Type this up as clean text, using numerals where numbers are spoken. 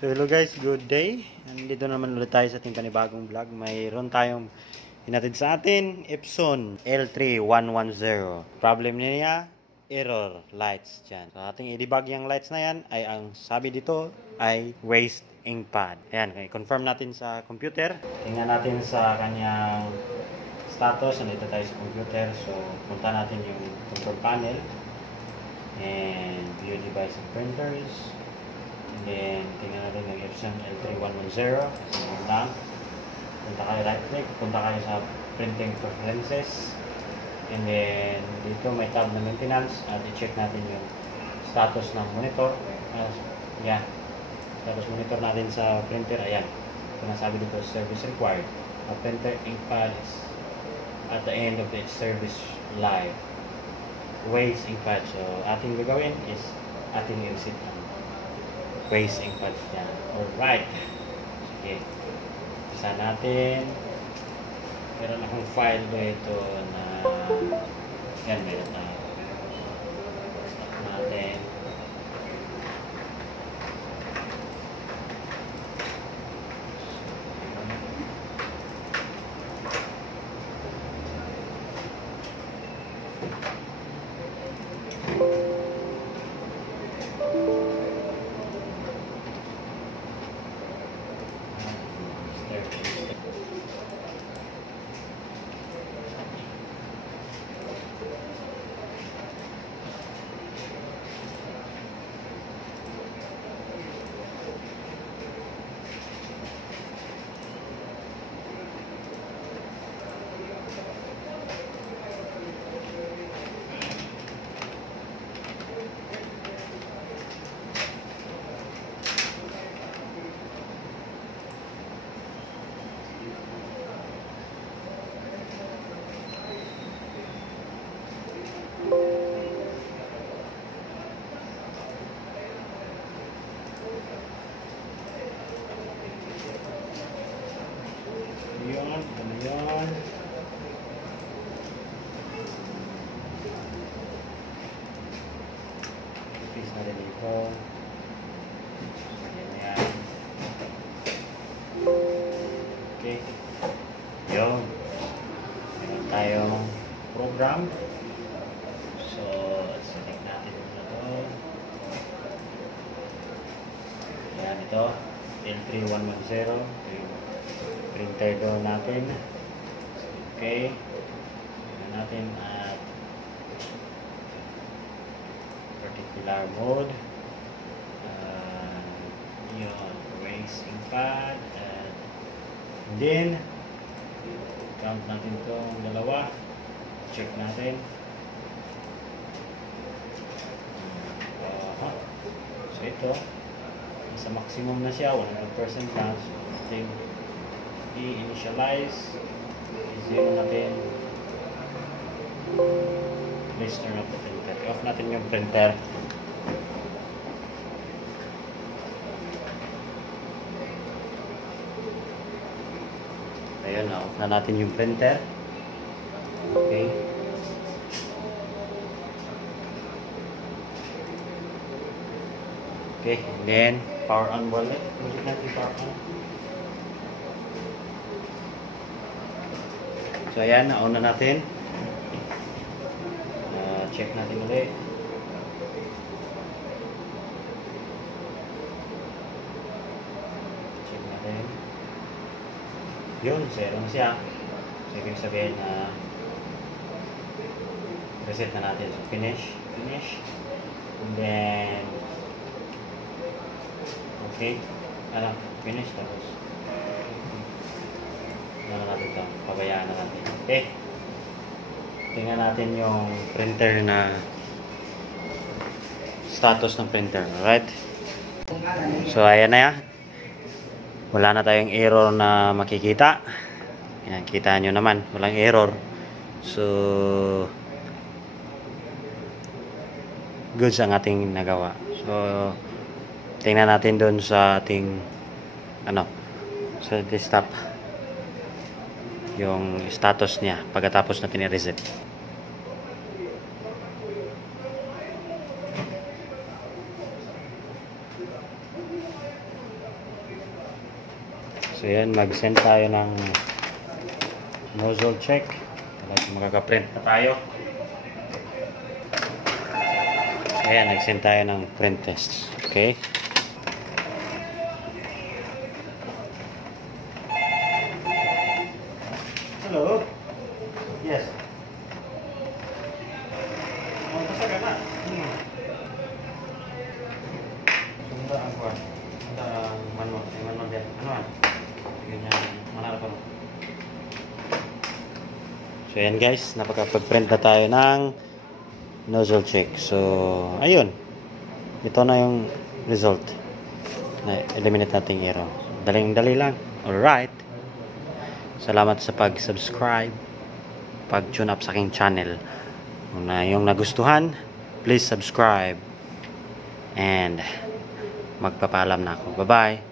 So hello guys, good day. Nandito naman ulit tayo sa ating panibagong vlog. Mayroon tayong hinatid sa atin, Epson L3110. Problem niya, error lights dyan. So ating i-debug yung lights na yan ay ang sabi dito ay waste ink pad. Ayan, confirm natin sa computer. Tingnan natin sa kanyang status. Nandito tayo sa computer. So punta natin yung control panel and view device and printers. And then, tingnan natin yung Epson L3110. Punta kayo right click, punta kayo sa printing preferences. And then, dito may tab na maintenance. At i-check natin yung status ng monitor. Yan. Status monitor natin sa printer. Ayan. Ito nasabi dito, service required. A printer ink pad is at the end of its service life. Waste ink pad. So, ating gagawin is ating i-reset ang waste ink pad niya. Alright. Sige. Isa natin. Meron akong file dito na yan, meron na stop natin. Ayan. Paste na rin dito. Ayan. Okay. Yun. Meron tayong program. So, select natin ito. Ayan ito. L3110. Printer doon natin. Okay. Tingnan natin at particular mode. Yun. Waste ink pad. And then, count natin itong dalawa. Check natin. So ito, sa maximum na siya. 100% na. So, i-initialize, i-zero natin, please turn off the printer. I-off natin yung printer. Ayun, na-off na natin yung printer. Okay. Okay, and then power on wallet. Ulit natin power on. So ayan, na-on na natin. Check natin ulit. Check natin. Yun, zero na siya. So ibig sabihin na reset na natin. So finish. And then okay. Finish tapos ano natin ito, pabayaan na natin. Okay, tingnan natin yung printer na status ng printer. Alright, so ayan na yan, wala na tayong error na makikita. Yan, kita nyo naman, walang error. So goods ang ating nagawa. So tingnan natin doon sa ating sa desktop yung status niya pagkatapos natin i-reset. So yan, mag-send tayo ng nozzle check. Makaka-print na tayo. So yan, nag-send tayo ng print test. Okay. Hello. Yes. Basta ka na. Sunda ang kuwan. Sunda ang manual. Yung manual din. Ano an? Ganyan. Manara pa. So yan guys. Napakapag-print na tayo ng nozzle check. So, ayun. Ito na yung result. Na-eliminate natin yung error. Daling-dali lang. Alright. Salamat sa pag-subscribe, pag-tune up sa aking channel. Kung na yung nagustuhan, please subscribe. And magpapaalam na ako. Bye-bye.